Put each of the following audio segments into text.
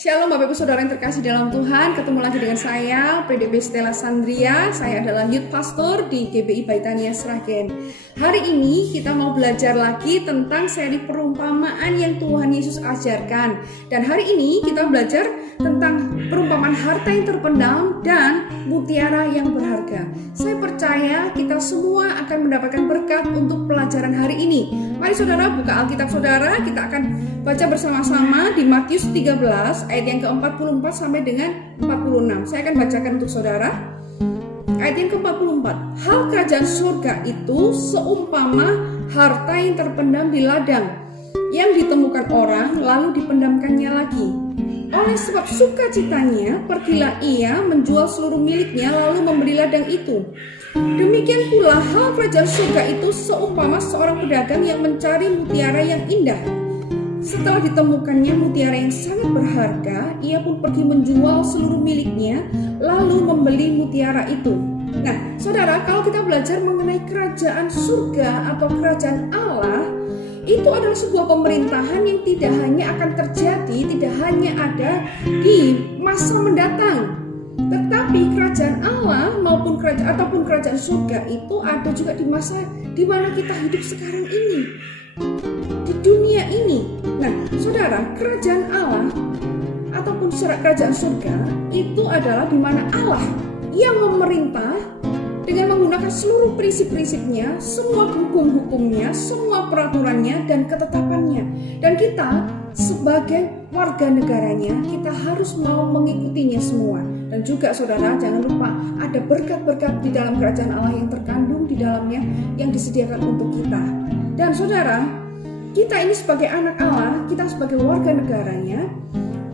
Shalom Bapak Ibu Saudara yang terkasih dalam Tuhan. Ketemu lagi dengan saya, PDB Stella Sandria. Saya adalah Youth Pastor di GBI Baitania Sragen. Hari ini kita mau belajar lagi tentang seri perumpamaan yang Tuhan Yesus ajarkan. Dan hari ini kita belajar tentang perumpamaan harta yang terpendam dan mutiara yang berharga. Saya percaya kita semua akan mendapatkan berkat untuk pelajaran hari ini. Mari saudara buka Alkitab saudara, kita akan baca bersama-sama di Matius 13 ayat yang ke-44 sampai dengan 46. Saya akan bacakan untuk saudara. Ayat yang ke-44. Hal kerajaan surga itu seumpama harta yang terpendam di ladang, yang ditemukan orang lalu dipendamkannya lagi. Oleh sebab sukacitanya, pergilah ia menjual seluruh miliknya lalu membeli ladang itu. Demikian pula hal kerajaan surga itu seumpama seorang pedagang yang mencari mutiara yang indah. Setelah ditemukannya mutiara yang sangat berharga, ia pun pergi menjual seluruh miliknya lalu membeli mutiara itu. Nah, saudara, kalau kita belajar mengenai kerajaan surga atau kerajaan Allah, itu adalah sebuah pemerintahan yang tidak hanya akan terjadi, tidak hanya ada di masa mendatang, tetapi kerajaan Allah maupun kerajaan surga itu ada juga di masa di mana kita hidup sekarang ini, di dunia ini. Nah, saudara, kerajaan Allah ataupun kerajaan surga itu adalah di mana Allah yang memerintah dengan menggunakan seluruh prinsip-prinsipnya, semua hukum-hukumnya, semua peraturannya dan ketetapannya. Dan kita sebagai warga negaranya, kita harus mau mengikutinya semua. Dan juga saudara, jangan lupa ada berkat-berkat di dalam kerajaan Allah yang terkandung di dalamnya yang disediakan untuk kita. Dan saudara, kita ini sebagai anak Allah, kita sebagai warga negaranya,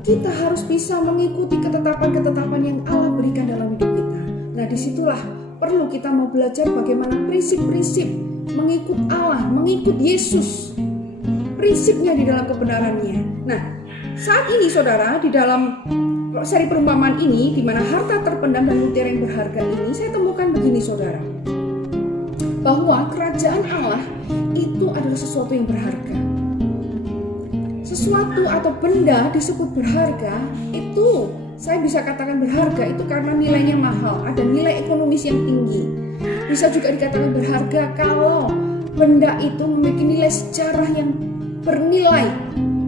kita harus bisa mengikuti ketetapan-ketetapan yang Allah berikan dalam hidup kita. Nah, disitulah perlu kita mau belajar bagaimana prinsip-prinsip mengikut Allah, mengikut Yesus, prinsipnya di dalam kebenarannya. Nah, saat ini saudara, di dalam seri perumpamaan ini, di mana harta terpendam dan mutiara yang berharga ini, saya temukan begini saudara, bahwa kerajaan Allah itu adalah sesuatu yang berharga. Sesuatu atau benda disebut berharga, itu saya bisa katakan berharga itu karena nilainya mahal, ada nilai ekonomis yang tinggi. Bisa juga dikatakan berharga kalau benda itu memiliki nilai sejarah yang bernilai.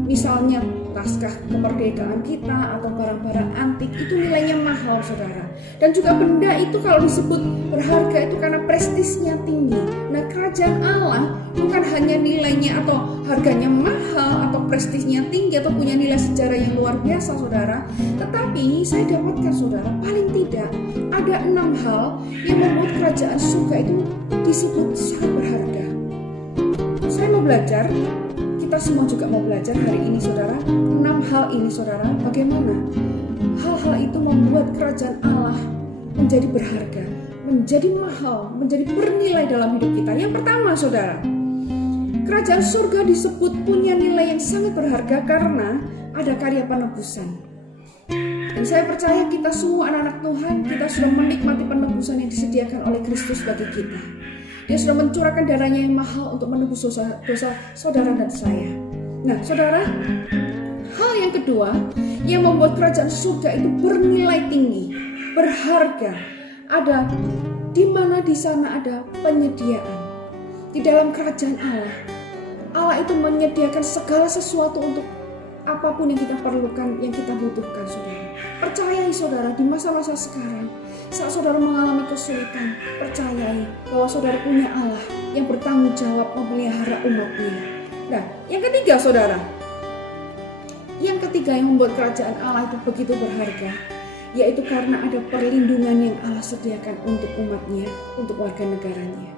Misalnya naskah kemerdekaan kita atau barang-barang antik, itu nilainya mahal saudara. Dan juga benda itu kalau disebut berharga itu karena prestisnya tinggi. Nah, kerajaan Allah bukan hanya nilainya atau harganya mahal atau prestisnya tinggi atau punya nilai sejarah yang luar biasa saudara, tetapi saya dapatkan saudara, paling tidak ada 6 hal yang membuat kerajaan surga itu disebut sangat berharga. Saya mau belajar, kita semua juga mau belajar hari ini saudara, 6 hal ini saudara, bagaimana hal-hal itu membuat kerajaan Allah menjadi berharga, menjadi mahal, menjadi bernilai dalam hidup kita. Yang pertama saudara, kerajaan surga disebut punya nilai yang sangat berharga karena ada karya penebusan. Dan saya percaya kita semua anak-anak Tuhan, kita sudah menikmati penebusan yang disediakan oleh Kristus bagi kita. Dia sudah mencurahkan darahnya yang mahal untuk menebus dosa saudara dan saya. Nah saudara, hal yang kedua yang membuat kerajaan surga itu bernilai tinggi, berharga, ada di mana di sana ada penyediaan. Di dalam kerajaan Allah, Allah itu menyediakan segala sesuatu untuk apapun yang kita perlukan, yang kita butuhkan saudara. Percayai saudara, di masa-masa sekarang, saat saudara mengalami kesulitan, percayai bahwa saudara punya Allah yang bertanggung jawab memelihara umatnya. Nah, yang ketiga saudara, yang membuat kerajaan Allah itu begitu berharga, yaitu karena ada perlindungan yang Allah sediakan untuk umatnya, untuk warga negaranya.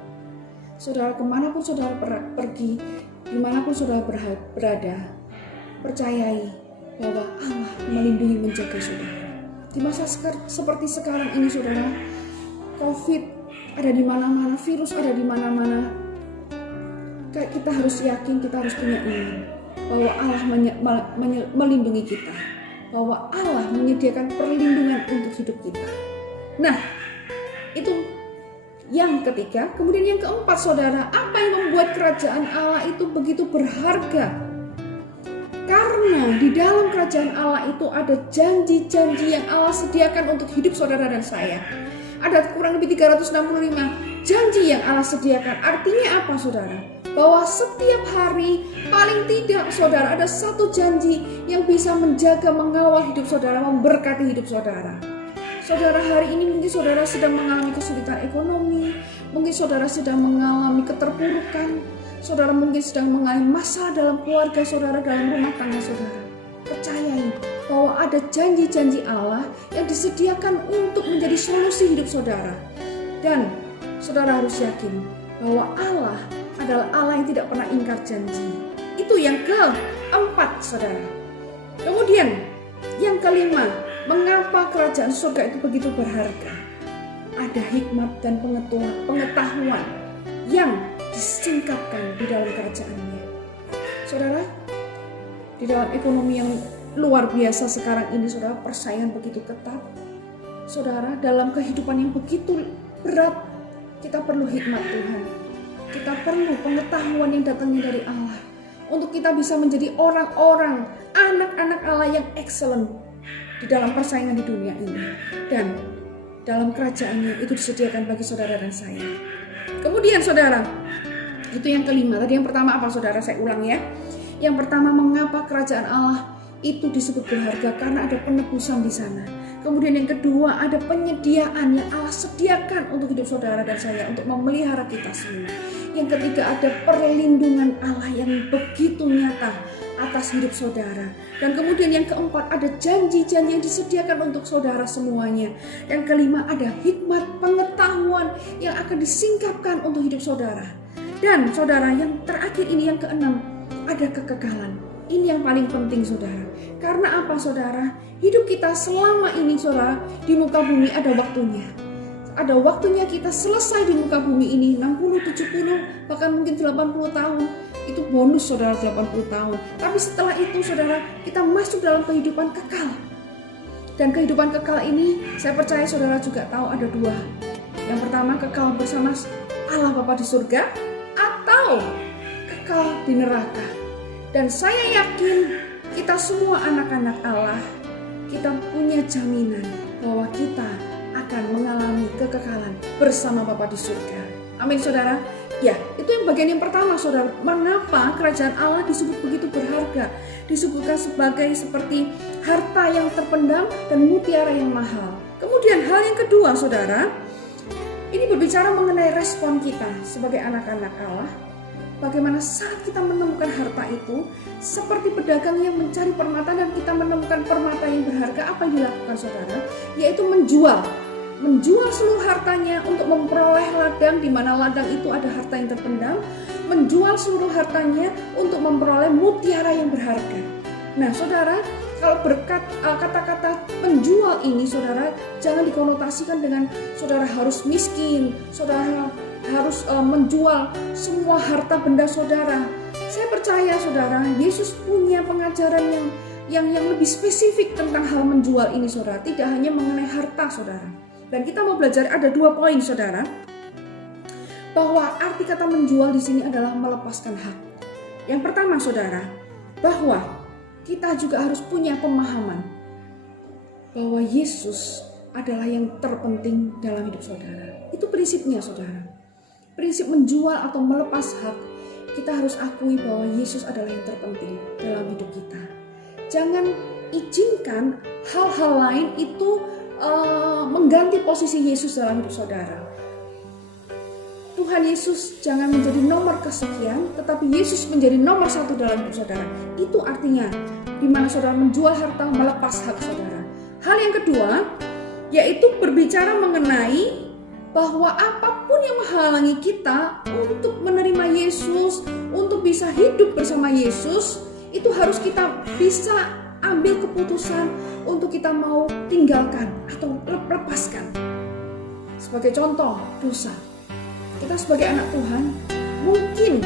Saudara, kemanapun saudara pergi, dimanapun saudara berada, percayai bahwa Allah melindungi, menjaga saudara. Di masa seperti sekarang ini saudara, COVID ada di mana-mana, virus ada di mana-mana. Kita harus yakin, kita harus punya iman bahwa Allah melindungi kita, bahwa Allah menyediakan perlindungan untuk hidup kita. Nah, itu yang ketiga. Kemudian yang keempat saudara, apa yang membuat kerajaan Allah itu begitu berharga? Karena di dalam kerajaan kerajaan Allah itu ada janji-janji yang Allah sediakan untuk hidup saudara dan saya. Ada kurang lebih 365 janji yang Allah sediakan. Artinya apa saudara? Bahwa setiap hari paling tidak saudara ada satu janji yang bisa menjaga, mengawal hidup saudara, memberkati hidup saudara. Saudara, hari ini mungkin saudara sedang mengalami kesulitan ekonomi, mungkin saudara sedang mengalami keterpurukan, saudara mungkin sedang mengalami masalah dalam keluarga saudara, dalam rumah tangga saudara. Percayai bahwa ada janji-janji Allah yang disediakan untuk menjadi solusi hidup saudara. Dan saudara harus yakin bahwa Allah adalah Allah yang tidak pernah ingkar janji. Itu yang keempat saudara. Kemudian yang kelima, mengapa kerajaan surga itu begitu berharga? Ada hikmat dan pengetahuan yang disingkapkan di dalam kerajaannya. Saudara, di dalam ekonomi yang luar biasa sekarang ini saudara, persaingan begitu ketat. Saudara, dalam kehidupan yang begitu berat, kita perlu hikmat Tuhan. Kita perlu pengetahuan yang datangnya dari Allah untuk kita bisa menjadi orang-orang, anak-anak Allah yang excellent di dalam persaingan di dunia ini. Dan dalam kerajaannya itu disediakan bagi saudara dan saya. Kemudian saudara, itu yang kelima. Tadi yang pertama apa saudara? Saya ulang ya. Yang pertama, mengapa kerajaan Allah itu disebut berharga? Karena ada penebusan di sana. Kemudian yang kedua, ada penyediaan yang Allah sediakan untuk hidup saudara dan saya, untuk memelihara kita semua. Yang ketiga, ada perlindungan Allah yang begitu nyata atas hidup saudara. Dan kemudian yang keempat, ada janji-janji yang disediakan untuk saudara semuanya. Yang kelima, ada hikmat pengetahuan yang akan disingkapkan untuk hidup saudara. Dan saudara, yang terakhir ini yang keenam, ada kekekalan. Ini yang paling penting saudara. Karena apa saudara? Hidup kita selama ini saudara di muka bumi ada waktunya. Ada waktunya kita selesai di muka bumi ini 60, 70, bahkan mungkin 80 tahun. Itu bonus saudara 80 tahun. Tapi setelah itu saudara, kita masuk dalam kehidupan kekal. Dan kehidupan kekal ini saya percaya saudara juga tahu ada dua. Yang pertama, kekal bersama Allah Bapa di surga, atau kekal di neraka. Dan saya yakin kita semua anak-anak Allah, kita punya jaminan bahwa kita akan mengalami kekekalan bersama Bapa di surga. Amin saudara. Ya, itu yang bagian yang pertama saudara. Mengapa kerajaan Allah disebut begitu berharga? Disebutkan sebagai seperti harta yang terpendam dan mutiara yang mahal. Kemudian hal yang kedua saudara, ini berbicara mengenai respon kita sebagai anak-anak Allah. Bagaimana saat kita menemukan harta itu, seperti pedagang yang mencari permata dan kita menemukan permata yang berharga, apa yang dilakukan saudara? Yaitu menjual seluruh hartanya untuk memperoleh ladang, di mana ladang itu ada harta yang terpendam, menjual seluruh hartanya untuk memperoleh mutiara yang berharga. Nah saudara, kalau berkat kata-kata penjual ini saudara, jangan dikonotasikan dengan saudara harus miskin, saudara harus menjual semua harta benda saudara. Saya percaya saudara, Yesus punya pengajaran yang lebih spesifik tentang hal menjual ini saudara, tidak hanya mengenai harta saudara. Dan kita mau belajar ada 2 poin saudara, bahwa arti kata menjual di sini adalah melepaskan hak. Yang pertama saudara, bahwa kita juga harus punya pemahaman bahwa Yesus adalah yang terpenting dalam hidup saudara. Itu prinsipnya saudara. Prinsip menjual atau melepas hak, kita harus akui bahwa Yesus adalah yang terpenting dalam hidup kita. Jangan izinkan hal-hal lain itu mengganti posisi Yesus dalam hidup saudara. Tuhan Yesus jangan menjadi nomor kesekian, tetapi Yesus menjadi nomor 1 dalam hidup saudara. Itu artinya di mana saudara menjual harta, melepas hak saudara. Hal yang kedua, yaitu berbicara mengenai bahwa apapun yang menghalangi kita untuk menerima Yesus, untuk bisa hidup bersama Yesus, itu harus kita bisa ambil keputusan untuk kita mau tinggalkan atau lepaskan. Sebagai contoh, dosa. Kita sebagai anak Tuhan, mungkin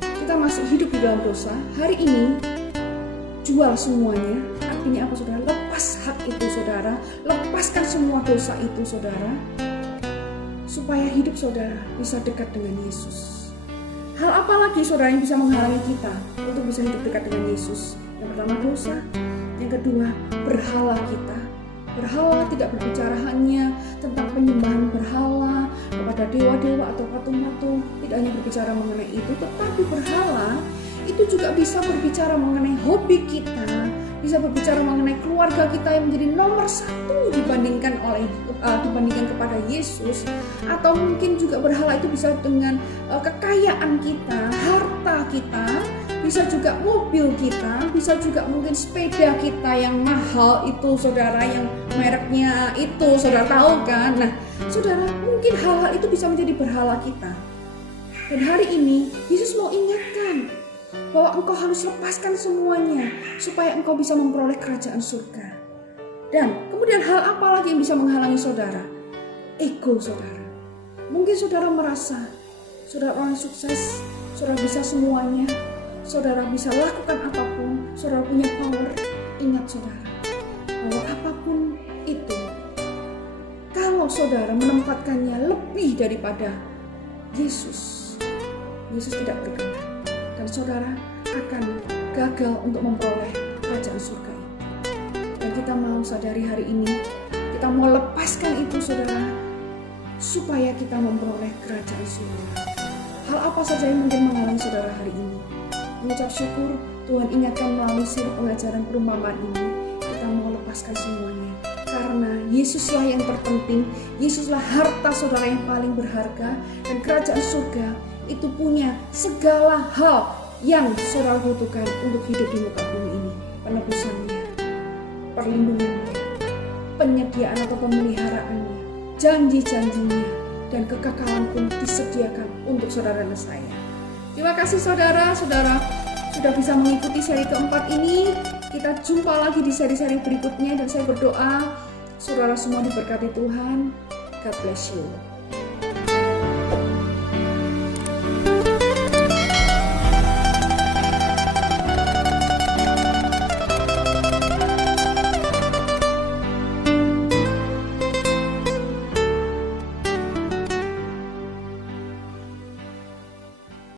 kita masih hidup di dalam dosa. Hari ini, jual semuanya. Artinya apa saudara? Lepas hak itu saudara, lepaskan semua dosa itu saudara, supaya hidup saudara bisa dekat dengan Yesus. Hal apa lagi saudara yang bisa menghalangi kita untuk bisa hidup dekat dengan Yesus? Yang pertama dosa, Yang kedua, berhala kita. Berhala tidak berbicara hanya tentang penyembahan berhala kepada dewa-dewa atau patung-patung. Tidak hanya berbicara mengenai itu, tetapi berhala itu juga bisa berbicara mengenai hobi kita, bisa berbicara mengenai keluarga kita yang menjadi nomor satu dibandingkan kepada Yesus. Atau mungkin juga berhala itu bisa dengan kekayaan kita, harta kita, bisa juga mobil kita, bisa juga mungkin sepeda kita yang mahal itu saudara, yang mereknya itu saudara tahu kan. Nah saudara, mungkin hal-hal itu bisa menjadi berhala kita. Dan hari ini Yesus mau ingatkan bahwa engkau harus lepaskan semuanya supaya engkau bisa memperoleh kerajaan surga. Dan kemudian hal apa lagi yang bisa menghalangi saudara? Ego saudara. Mungkin saudara merasa saudara orang sukses, saudara bisa semuanya, saudara bisa lakukan apapun, saudara punya power. Ingat saudara, bahwa apapun itu, kalau saudara menempatkannya lebih daripada Yesus, Yesus tidak berkenan. Dan saudara akan gagal untuk memperoleh kerajaan surga itu. Dan kita mau sadari hari ini, kita mau lepaskan itu saudara, supaya kita memperoleh kerajaan surga. Hal apa saja yang mungkin menghalangi saudara hari ini? Mengucap syukur, Tuhan ingatkan melalui siri pengajaran perumpamaan ini, kita mau lepaskan semuanya. Karena Yesuslah yang terpenting, Yesuslah harta saudara yang paling berharga, dan kerajaan surga itu punya segala hal yang saudara butuhkan untuk hidup di muka bumi ini. Penebusannya, perlindungannya, penyediaan atau pemeliharaannya, janji-janjinya, dan kekekalan pun disediakan untuk saudara dan saya. Terima kasih saudara sudah bisa mengikuti seri keempat ini. Kita jumpa lagi di seri-seri berikutnya, dan saya berdoa saudara semua diberkati Tuhan. God bless you.